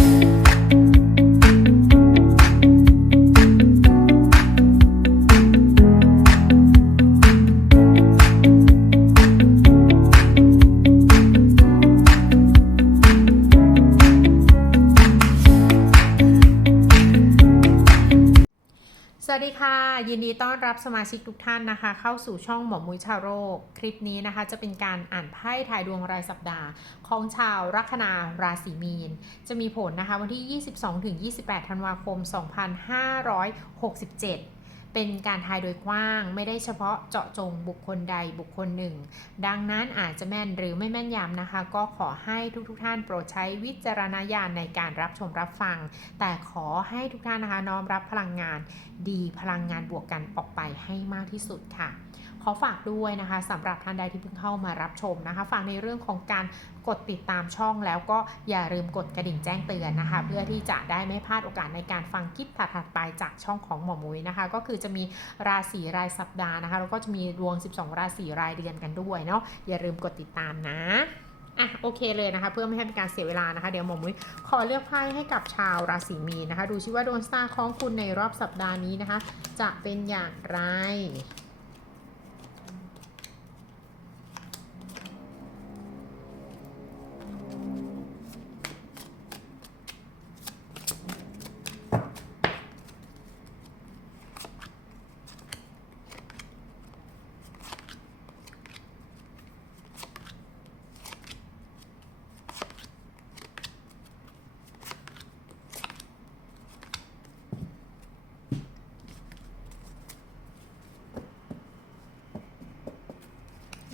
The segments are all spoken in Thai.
ส ยินดีต้อนรับสมาชิกทุกท่านนะคะ เข้าสู่ช่องหมอมุ้ยชาวโรค คลิปนี้นะคะ จะเป็นการอ่านไพ่ทายดวงรายสัปดาห์ ของชาวลัคนาราศีมีน จะมีผลนะคะวันที่ 22-28 ธันวาคม 2567 เป็นการทายโดยกว้าง ไม่ได้เฉพาะเจาะจงบุคคลใดบุคคลหนึ่ง ดังนั้นอาจจะแม่นหรือไม่แม่นยำนะคะ ก็ขอให้ทุกๆทท่านโปรดใช้วิจารณญาณในการรับชมรับฟัง แต่ขอให้ทุกท่านนะคะน้อมรับพลังงาน ดีพลังงานบวกกันออกไปให้มากที่สุดค่ะ ขอฝากด้วยนะคะสำหรับท่านใดที่เพิ่งเข้ามารับชมนะคะ ฝากในเรื่องของการกดติดตามช่องแล้วก็อย่าลืมกดกระดิ่งแจ้งเตือนนะคะ เพื่อที่จะได้ไม่พลาดโอกาสในการฟังคลิปถัดๆไปจากช่องของหมอมุ้ยนะคะ ก็คือจะมีราศีรายสัปดาห์นะคะแล้วก็จะมีดวง 12 ราศีรายเดือนกันด้วยเนาะอย่าลืมกดติดตามนะอะโอเคเลยนะคะเพื่อไม่ให้เป็นการเสียเวลานะคะ เดี๋ยวหมอมุ้ยขอเลือกไพ่ให้กับชาวราศีมีนนะคะ ดูชิว่าดวงสตาร์ของคุณในรอบสัปดาห์นี้นะคะ จะเป็นอย่างไร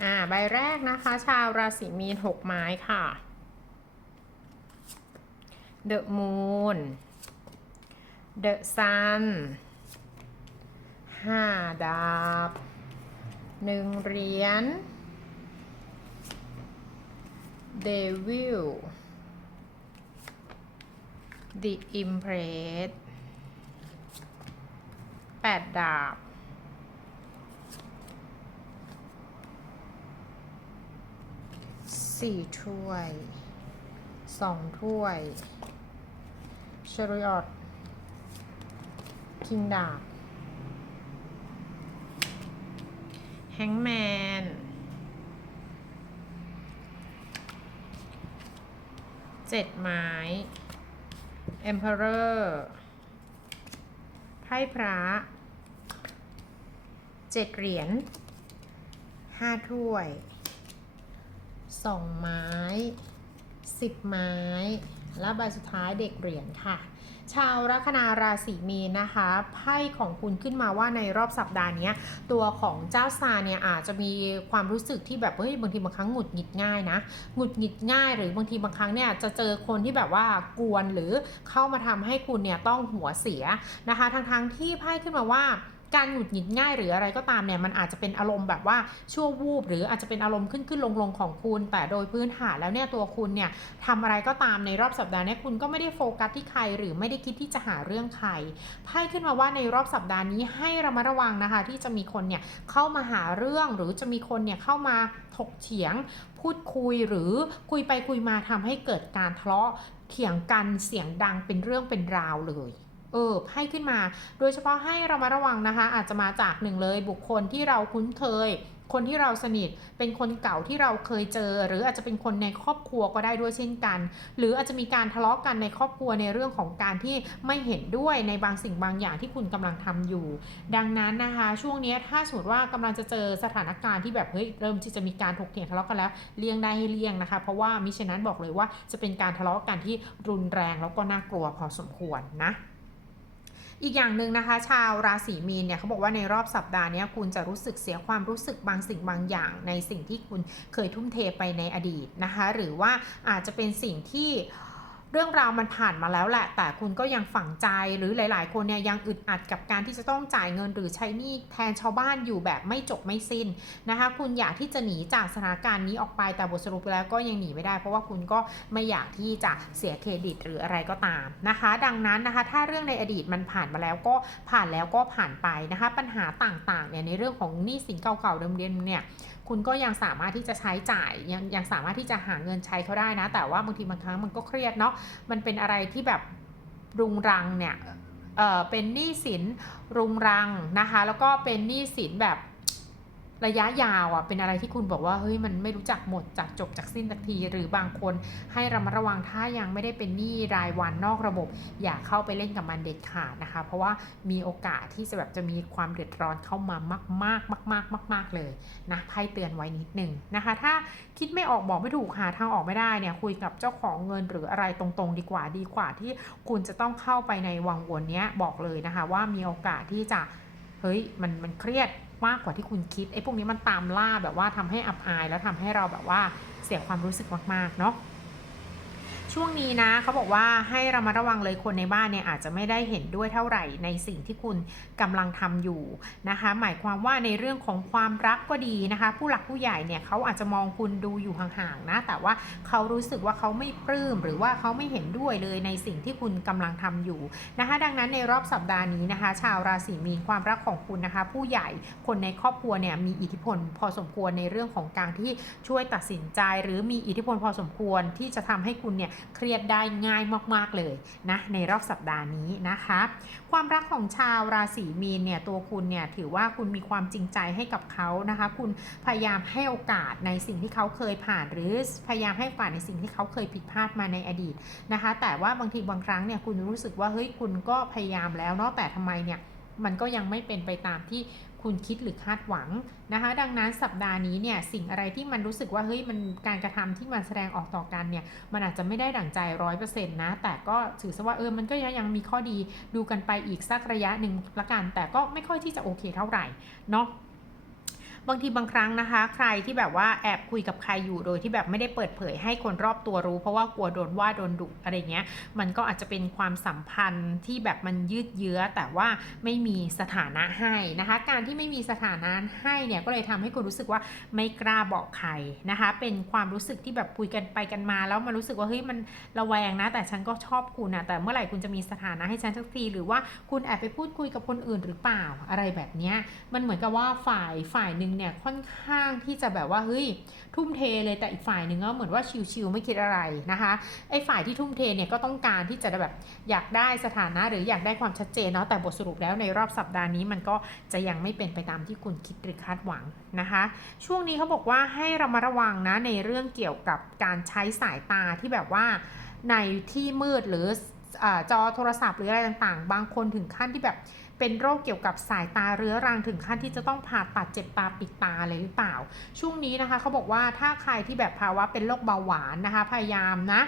อ่าใบแรกนะคะ ชาวราศีมีนหกไม้ค่ะ The Moon The Sun ห้าดาบหนึ่งเหรียญ Devil The Empress แปดดาบ สี่ถ้วยสองถ้วยชริออตคิงดาบแฮงแมนเจ็ดไม้ Emperor ไพ่พระเจ็ดเหรียญห้าถ้วย สองไม้สิบไม้ และใบสุดท้ายเด็กเหรียญค่ะ ชาวลัคนาราศีมีนนะคะไพ่ของคุณขึ้นมาว่าในรอบสัปดาห์นี้ตัวของเจ้าซาเนี่ยอาจจะมีความรู้สึกที่แบบเฮ้ยบางทีบางครั้งหงุดหงิดง่ายนะหงุดหงิดง่ายหรือบางทีบางครั้งเนี่ยจะเจอคนที่แบบว่ากวนหรือเข้ามาทำให้คุณเนี่ยต้องหัวเสียนะคะทั้งๆที่ไพ่ขึ้นมาว่า การหงุดหงิดง่ายหรืออะไรก็ตามเนี่ยมันอาจจะเป็นอารมณ์แบบว่าชั่ววูบ หรืออาจจะเป็นอารมณ์ขึ้นขึ้นลงลงของคุณ แต่โดยพื้นฐานแล้วเนี่ยตัวคุณเนี่ยทำอะไรก็ตามในรอบสัปดาห์เนี้คุณก็ไม่ได้โฟกัสที่ใคร หรือไม่ได้คิดที่จะหาเรื่องใครไพ่ขึ้นมาว่าในรอบสัปดาห์นี้ให้ระมัดระวังนะคะ ที่จะมีคนเนี่ยเข้ามาหาเรื่องหรือจะมีคนเนี่ยเข้ามาถกเถียง พูดคุยหรือคุยไปคุยมาทำให้เกิดการทะเลาะเถียงกันเสียงดังเป็นเรื่องเป็นราวเลย เออไพ่ขึ้นมา โดยเฉพาะให้เรามาระวังนะคะ อาจจะมาจากหนึ่งเลยบุคคลที่เราคุ้นเคยคนที่เราสนิทเป็นคนเก่าที่เราเคยเจอ หรืออาจจะเป็นคนในครอบครัวก็ได้ด้วยเช่นกัน หรืออาจจะมีการทะเลาะกันในครอบครัวในเรื่องของการที่ไม่เห็นด้วยในบางสิ่งบางอย่างที่คุณกำลังทำอยู่ ดังนั้นนะคะ ช่วงนี้ถ้าสมมติว่ากำลังจะเจอสถานการณ์ที่แบบเฮ้ยเริ่มที่จะมีการถกเถียงทะเลาะกันแล้วเลี่ยงได้ให้เลี่ยงนะคะ เพราะว่ามิฉะนั้นบอกเลยว่าจะเป็นการทะเลาะกันที่รุนแรงแล้วก็น่ากลัวพอสมควรนะ อีกอย่างหนึ่งนะคะ ชาวราศีมีนเนี่ยเขาบอกว่าในรอบสัปดาห์นี้คุณจะรู้สึกเสียความรู้สึกบางสิ่งบางอย่าง ในสิ่งที่คุณเคยทุ่มเทไปในอดีตนะคะ หรือว่าอาจจะเป็นสิ่งที่ เรื่องราวมันผ่านมาแล้วแหละ แต่คุณก็ยังฝังใจหรือหลาย ๆ คนเนี่ยยังอึดอัดกับการที่จะต้องจ่ายเงินหรือใช้หนี้แทนชาวบ้านอยู่แบบไม่จบไม่สิ้นนะคะ คุณอยากที่จะหนีจากสถานการณ์นี้ออกไปแต่บทสรุปแล้วก็ยังหนีไม่ได้ เพราะว่าคุณก็ไม่อยากที่จะเสียเครดิตหรืออะไรก็ตามนะคะ ดังนั้นนะคะ ถ้าเรื่องในอดีตมันผ่านมาแล้วก็ผ่านแล้วก็ผ่านไปนะคะ ปัญหาต่าง ๆ เนี่ยในเรื่องของหนี้สินเก่าๆเดิมๆเนี่ย คุณก็ยังสามารถที่จะใช้จ่ายยังยังสามารถที่จะหาเงินใช้เขาได้นะ แต่ว่าบางทีบางครั้งมันก็เครียดเนาะมันเป็นอะไรที่แบบรุงรังเนี่ยเออเป็นหนี้สินรุงรังนะคะ แล้วก็เป็นหนี้สินแบบ ระยะยาวอะเป็นอะไรที่คุณบอกว่าเฮ้ยมันไม่รู้จักหมดจากจบจากสิ้นสักที หรือบางคนให้ระมัดระวังถ้ายังไม่ได้เป็นหนี้รายวันนอกระบบ อย่าเข้าไปเล่นกับมันเด็ดขาดนะคะ เพราะว่ามีโอกาสที่จะแบบจะมีความเดือดร้อนเข้ามามากๆมากๆมากเลยนะไพ่เตือนไว้นิดนึงนะคะ ถ้าคิดไม่ออกบอกไม่ถูกหาทางออกไม่ได้เนี่ยคุยกับเจ้าของเงินหรืออะไรตรงๆ ดีกว่าดีกว่าที่คุณจะต้องเข้าไปในวังวนเนี้ยบอกเลยนะคะ ว่ามีโอกาสที่จะเฮ้ยมันมันเครียด มากกว่าที่คุณคิดไอ้พวกนี้มันตามล่าแบบว่าทำให้อับอาย แล้วทำให้เราแบบว่าเสียความรู้สึกมากๆเนาะ ช่วงนี้นะเขาบอกว่าให้เรามาระวังเลยคนในบ้านเนี่ยอาจจะไม่ได้เห็นด้วยเท่าไหร่ในสิ่งที่คุณกำลังทำอยู่นะคะ หมายความว่าในเรื่องของความรักก็ดีนะคะ ผู้หลักผู้ใหญ่เนี่ยเขาอาจจะมองคุณดูอยู่ห่างๆนะแต่ว่าเขารู้สึกว่าเขาไม่ปลื้มหรือว่าเขาไม่เห็นด้วยเลยในสิ่งที่คุณกำลังทำอยู่นะคะ ดังนั้นในรอบสัปดาห์นี้นะคะ ชาวราศีมีนความรักของคุณนะคะ ผู้ใหญ่คนในครอบครัวเนี่ยมีอิทธิพลพอสมควรในเรื่องของการที่ช่วยตัดสินใจ หรือมีอิทธิพลพอสมควรที่จะทำให้คุณเนี่ยเครียดได้ง่ายมากๆเลยนะในรอบสัปดาห์นี้นะคะ ความรักของชาวราศีมีนเนี่ยตัวคุณเนี่ยถือว่าคุณมีความจริงใจให้กับเขานะคะ คุณพยายามให้โอกาสในสิ่งที่เขาเคยผ่าน หรือพยายามให้โอกาในสิ่งที่เขาเคยผิดพลาดมาในอดีตนะคะ แต่ว่าบางทีบางครั้งเนี่ยคุณรู้สึกว่าเฮ้ยคุณก็พยายามแล้วเนาะแต่ทำไมเนี่ยมันก็ยังไม่เป็นไปตามที่ คุณคิดหรือคาดหวังนะคะ ดังนั้นสัปดาห์นี้เนี่ยสิ่งอะไรที่มันรู้สึกว่าเฮ้ยมันการกระทำที่มันแสดงออกต่อกันเนี่ยมันอาจจะไม่ได้ดั่งใจร้อยเปอร์เซ็นต์นะ แต่ก็ถือซะว่าเออมันก็ยังมีข้อดีดูกันไปอีกสักระยะหนึ่งละกัน แต่ก็ไม่ค่อยที่จะโอเคเท่าไหร่เนาะ บางทีบางครั้งนะคะ ใครที่แบบว่าแอบคุยกับใครอยู่โดยที่แบบไม่ได้เปิดเผยให้คนรอบตัวรู้ เพราะว่ากลัวโดนว่าโดนดุอะไรเงี้ย มันก็อาจจะเป็นความสัมพันธ์ที่แบบมันยืดเยื้อแต่ว่าไม่มีสถานะให้นะคะ การที่ไม่มีสถานะให้เนี่ยก็เลยทำให้คุณรู้สึกว่าไม่กล้าบอกใครนะคะ เป็นความรู้สึกที่แบบคุยกันไปกันมา แล้วมันรู้สึกว่าเฮ้ยมันระแวงนะ แต่ฉันก็ชอบคุณนะแต่เมื่อไหร่คุณจะมีสถานะให้ฉันสักทีหรือว่าคุณแอบไปพูดคุยกับคนอื่นหรือเปล่าอะไรแบบเนี้ยมันเหมือนกับว่าฝ่ายฝ่ายหนึ่งเนี่ยค่อนข้างที่จะแบบว่าเฮ้ยทุ่มเทเลยแต่อีกฝ่ายหนึ่งก็เหมือนว่าชิวๆไม่คิดอะไรนะคะไอ้ฝ่ายที่ทุ่มเทเนี่ยก็ต้องการที่จะแบบอยากได้สถานะหรืออยากได้ความชัดเจนเนาะแต่บทสรุปแล้วในรอบสัปดาห์นี้มันก็จะยังไม่เป็นไปตามที่คุณคิดหรือคาดหวังนะคะ ช่วงนี้เขาบอกว่าให้เรามาระวังนะในเรื่องเกี่ยวกับการใช้สายตาที่แบบว่าในที่มืดหรืออจอโทรศัพท์หรืออะไรต่างๆ บางคนถึงขั้นที่แบบ เป็นโรคเกี่ยวกับสายตาเรื้อรังถึงขั้นที่จะต้องผ่าตัดเจ็บตาปิดตาเลยหรือเปล่า ช่วงนี้นะคะเขาบอกว่าถ้าใครที่แบบภาวะเป็นโรคเบาหวานนะคะ พยายามนะ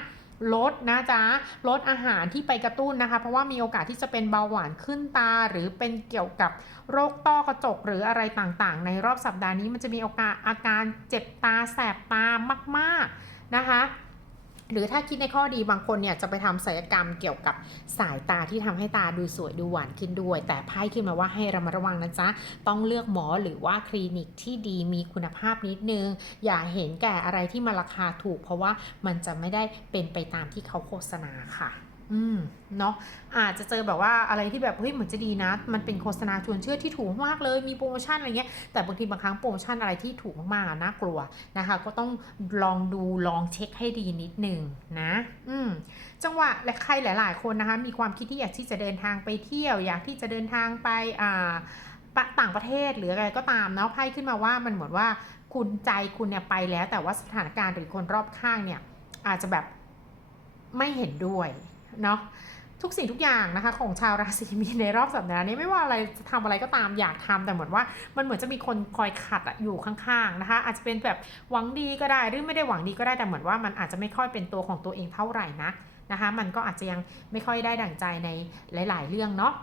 ลดนะจ๊ะลดอาหารที่ไปกระตุ้นนะคะ เพราะว่ามีโอกาสที่จะเป็นเบาหวานขึ้นตา หรือเป็นเกี่ยวกับโรคต้อกระจกหรืออะไรต่างๆ ในรอบสัปดาห์นี้มันจะมีโอกาสอาการเจ็บตาแสบตามาก ๆนะคะ หรือถ้าคิดในข้อดีบางคนเนี่ยจะไปทำศัลยกรรมเกี่ยวกับสายตาที่ทำให้ตาดูสวยดูหวานขึ้นด้วย แต่ไพ่ขึ้นมาว่าให้ระมัดระวังนะจ๊ะ ต้องเลือกหมอหรือว่าคลินิกที่ดีมีคุณภาพนิดนึง อย่าเห็นแก่อะไรที่มาราคาถูก เพราะว่ามันจะไม่ได้เป็นไปตามที่เขาโฆษณาค่ะ อืมเนาะอาจจะเจอแบบว่าอะไรที่แบบเฮ้ยเหมือนจะดีนะ มันเป็นโฆษณาชวนเชื่อที่ถูกมากเลยมีโปรโมชั่นอะไรเงี้ยแต่บางทีบางครั้งโปรโมชั่นอะไรที่ถูกมากๆน่ากลัวนะคะ ก็ต้องลองดูลองเช็คให้ดีนิดหนึ่งนะ อืมจังหวะและใครหลาย ๆ คนนะคะ มีความคิดที่อยากที่จะเดินทางไปเที่ยว อยากที่จะเดินทางไปอ่าต่างประเทศหรืออะไรก็ตามเนาะไพ่ขึ้นมาว่ามันเหมือนว่าคุณใจคุณเนี่ยไปแล้ว แต่ว่าสถานการณ์หรือคนรอบข้างเนี่ย อาจจะแบบไม่เห็นด้วย เนาะทุกสิ่งทุกอย่างนะคะของชาวราศีมีนในรอบสัปดาห์นี้ไม่ว่าอะไรจะทำอะไรก็ตามอยากทำแต่เหมือนว่ามันเหมือนจะมีคนคอยขัดอะอยู่ข้างๆนะคะ อาจจะเป็นแบบหวังดีก็ได้หรือไม่ได้หวังดีก็ได้แต่เหมือนว่ามันอาจจะไม่ค่อยเป็นตัวของตัวเองเท่าไหร่นะนะคะ มันก็อาจจะยังไม่ค่อยได้ดั่งใจในหลาย ๆ เรื่องเนาะ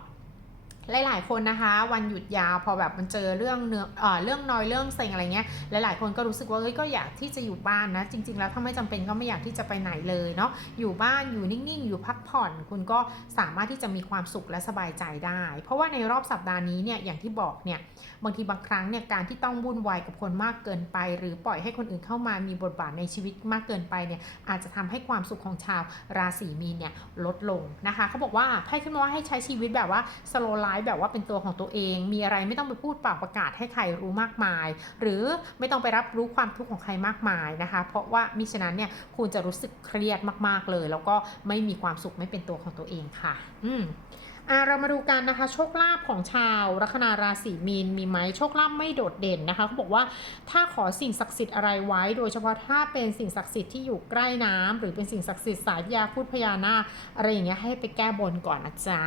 หลาย ๆ คนนะคะ วันหยุดยาวพอแบบมันเจอเรื่องเนื้อเอเรื่องนอยเรื่องเซ็งอะไรเงี้ยหลาย ๆ คนก็รู้สึกว่าเฮ้ยก็อยากที่จะอยู่บ้านนะ จริง ๆ แล้วถ้าไม่จำเป็นก็ไม่อยากที่จะไปไหนเลยเนาะอยู่บ้านอยู่นิ่ง ๆ อยู่พักผ่อน คุณก็สามารถที่จะมีความสุขและสบายใจได้ เพราะว่าในรอบสัปดาห์นี้เนี่ยอย่างที่บอกเนี่ยบางทีบางครั้งเนี่ยการที่ต้องวุ่นวายกับคนมากเกินไป หรือปล่อยให้คนอื่นเข้ามามีบทบาทในชีวิตมากเกินไปเนี่ยอาจจะทำให้ความสุขของชาวราศีมีนเนี่ยลดลงนะคะเขาบอกว่าไพ่ขึ้นมาว่าให้ใช้ชีวิตแบบว่า slow life ายแบบว่าเป็นตัวของตัวเอง มีอะไรไม่ต้องไปพูดเปล่าประกาศให้ใครรู้มากมาย หรือไม่ต้องไปรับรู้ความทุกข์ของใครมากมายนะคะ เพราะว่ามิฉะนั้นเนี่ยคุณจะรู้สึกเครียดมากๆเลย แล้วก็ไม่มีความสุขไม่เป็นตัวของตัวเองค่ะ อืมอะ เรามาดูกันนะคะโชคลาภของชาวลัคนาราศีมีนมีไหมโชคลาภไม่โดดเด่นนะคะเขาบอกว่าถ้าขอสิ่งศักดิ์สิทธิ์อะไรไว้ โดยเฉพาะถ้าเป็นสิ่งศักดิ์สิทธิ์ที่อยู่ใกล้น้ำหรือเป็นสิ่งศักดิ์สิทธิ์สายพญาพูดพญานาคอะไรอย่างเงี้ยให้ไปแก้บนก่อนนะจ๊ะ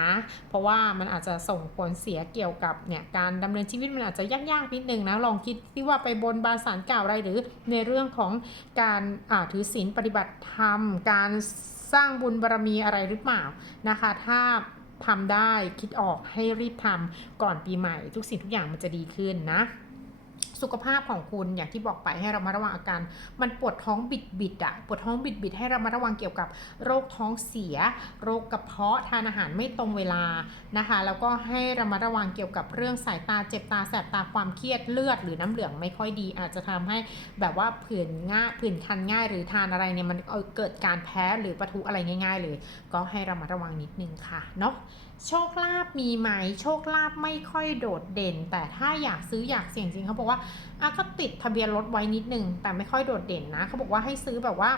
เพราะว่ามันอาจจะส่งผลเสียเกี่ยวกับเนี่ยการดำเนินชีวิตมันอาจจะยากๆนิดนึงนะลองคิดที่ว่าไปบนบานสารกล่าวอะไรหรือในเรื่องของการถือศีลปฏิบัติธรรม การสร้างบุญบารมีอะไรหรือเปล่านะคะ ถ้า ทำได้คิดออกให้รีบทำก่อนปีใหม่ ทุกสิ่งทุกอย่างมันจะดีขึ้นนะ สุขภาพของคุณอย่างที่บอกไปให้เรามาระวังอาการ มันปวดท้องบิดบิดอะปวดท้องบิดบิดให้เรามาระวังเกี่ยวกับโรคท้องเสีย โรคกระเพาะทานอาหารไม่ตรงเวลานะคะ แล้วก็ให้เรามาระวังเกี่ยวกับเรื่องสายตาเจ็บตาแสบตาความเครียดเลือด หรือน้ำเหลืองไม่ค่อยดี อาจจะทำให้แบบว่าผื่นง่ายผื่นคันง่าย หรือทานอะไรเนี่ยมันเกิดการแพ้หรือปะทุอะไรง่าย ๆ เลย ก็ให้เรามาระวังนิดนึงค่ะเนาะ โชคลาภมีไหมโชคลาภไม่ค่อยโดดเด่น แต่ถ้าอยากซื้ออยากเสี่ยงจริงเขาบอกว่าอะก็ติดทะเบียนรถไว้นิดนึงแต่ไม่ค่อยโดดเด่นนะเขาบอกว่าให้ซื้อแบบว่า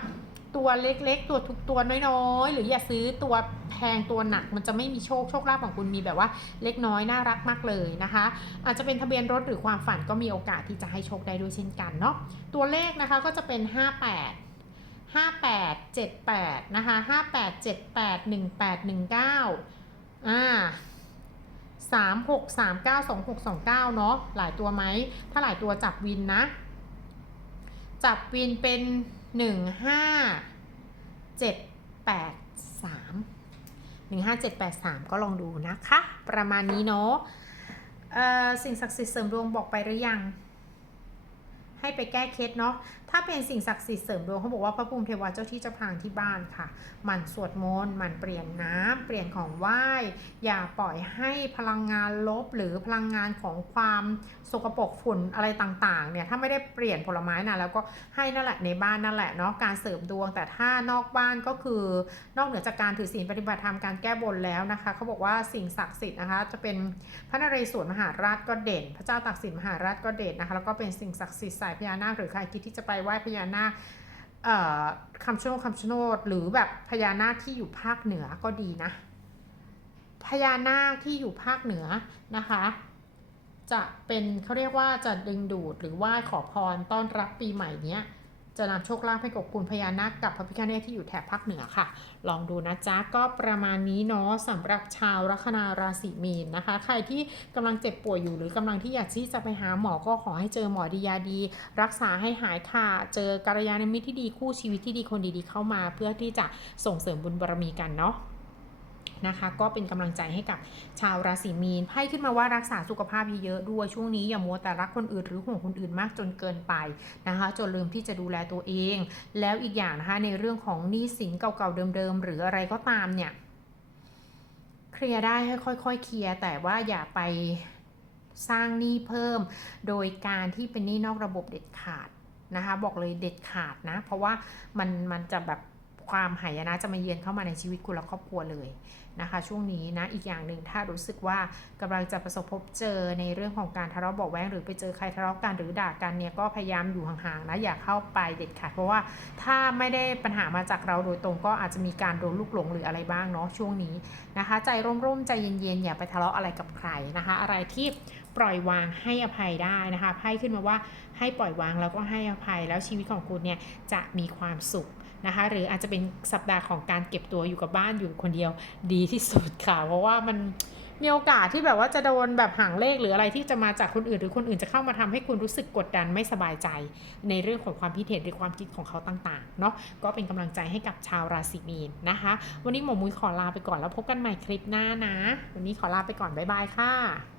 ตัวเล็กๆ ตัวทุกตัวน้อยๆ หรืออย่าซื้อตัวแพงตัวหนักมันจะไม่มีโชคโชคลาภของคุณมีแบบว่าเล็กน้อยน่ารักมากเลยนะคะ อาจจะเป็นทะเบียนรถหรือความฝันก็มีโอกาสที่จะให้โชคได้ด้วยเช่นกันเนาะตัวเลขนะคะก็จะเป็น 58 58 78นะคะ58 78 18 19 อ่าสามหกสามเก้าสองหกสองเก้าเนาะหลายตัวไหม ถ้าหลายตัวจับวินนะ จับวินเป็นหนึ่งห้าเจ็ดแปดสามหนึ่งห้าเจ็ดแปดสามก็ลองดูนะคะ ประมาณนี้เนาะเอ่อสิ่งศักดิ์สิทธิ์เสริมดวงบอกไปหรือยัง ให้ไปแก้เคล็ดเนาะ ถ้าเป็นสิ่งศักดิ์สิทธิ์เสริมดวงเขาบอกว่าพระภูมิเทวาเจ้าที่เจ้าทางที่บ้านค่ะหมั่นสวดมนต์หมั่นเปลี่ยนน้ำเปลี่ยนของไหว้ อย่าปล่อยให้พลังงานลบหรือพลังงานของความสกปรกฝุ่นอะไรต่างๆเนี่ยถ้าไม่ได้เปลี่ยนผลไม้นะแล้วก็ให้นั่นแหละในบ้านนั่นแหละเนาะการเสริมดวง แต่ถ้านอกบ้านก็คือนอกเหนือจากการถือศีลปฏิบัติธรรมการแก้บนแล้วนะคะเขาบอกว่าสิ่งศักดิ์สิทธิ์นะคะ จะเป็นพระนเรศวรมหาราชก็เด่น พระเจ้าตากสินมหาราชก็เด่นนะคะแล้วก็เป็นสิ่งศักดิ์สิทธิ์สายพญานาคหรือใครคิดที่จะไปไหว้พญานาคคำชะโนดคำชะโนดหรือแบบพญานาคที่อยู่ภาคเหนือก็ดีนะ พญานาคที่อยู่ภาคเหนือนะคะ จะเป็นเขาเรียกว่าจะดึงดูดหรือไหว้ขอพรต้อนรับปีใหม่เนี้ย จะนำโชคลาภให้กับคุณพญานาคกับพระพิฆเนศที่อยู่แถบภาคเหนือค่ะ ลองดูนะจ๊ะก็ประมาณนี้เนาะสำหรับชาวลัคนาราศีมีนนะคะ ใครที่กำลังเจ็บป่วยอยู่หรือกำลังที่อยากที่จะไปหาหมอก็ขอให้เจอหมอดียาดี รักษาให้หายค่ะ เจอกัลยาณมิตรที่ดีคู่ชีวิตที่ดีคนดีๆเข้ามา เพื่อที่จะส่งเสริมบุญบารมีกันเนาะ นะคะ ก็เป็นกำลังใจให้กับชาวราศีมีนไพ่ขึ้นมาว่ารักษาสุขภาพเยอะๆด้วยช่วงนี้อย่ามัวแต่รักคนอื่นหรือห่วงคนอื่นมากจนเกินไปนะคะจนลืมที่จะดูแลตัวเอง แล้วอีกอย่างนะคะในเรื่องของหนี้สินเก่าๆเดิมๆหรืออะไรก็ตามเนี่ยเคลียร์ได้ให้ค่อยๆเคลียร์แต่ว่าอย่าไปสร้างหนี้เพิ่ม โดยการที่เป็นหนี้นอกระบบเด็ดขาดนะคะ บอกเลยเด็ดขาดนะ เพราะว่ามันมันจะแบบ ความหายนะจะมาเยือนเข้ามาในชีวิตคุณและครอบครัวเลยนะคะ ช่วงนี้นะอีกอย่างหนึ่งถ้ารู้สึกว่ากำลังจะประสบพบเจอในเรื่องของการทะเลาะเบาแวงหรือไปเจอใครทะเลาะกันหรือด่ากันเนี่ยก็พยายามอยู่ห่างๆนะอย่าเข้าไปเด็ดขาดเพราะว่าถ้าไม่ได้ปัญหามาจากเราโดยตรงก็อาจจะมีการโดนลูกหลงหรืออะไรบ้างเนาะช่วงนี้นะคะ ใจร่มๆใจเย็นๆอย่าไปทะเลาะอะไรกับใครนะคะ อะไรที่ปล่อยวางให้อภัยได้นะคะไพ่ขึ้นมาว่าให้ปล่อยวางแล้วก็ให้อภัยแล้วชีวิตของคุณเนี่ยจะมีความสุข นะคะหรืออาจจะเป็นสัปดาห์ของการเก็บตัวอยู่กับบ้านอยู่คนเดียวดีที่สุดค่ะ เพราะว่ามันมีโอกาสที่แบบว่าจะโดนแบบห่างเลขหรืออะไรที่จะมาจากคนอื่น หรือคนอื่นจะเข้ามาทำให้คุณรู้สึกกดดันไม่สบายใจ ในเรื่องของความคิดเห็นหรือความคิดของเขาต่างๆเนาะก็เป็นกำลังใจให้กับชาวราศีมีนนะคะ วันนี้หมอมุ้ยขอลาไปก่อนแล้วพบกันใหม่คลิปหน้านะ วันนี้ขอลาไปก่อนบ๊ายบายค่ะ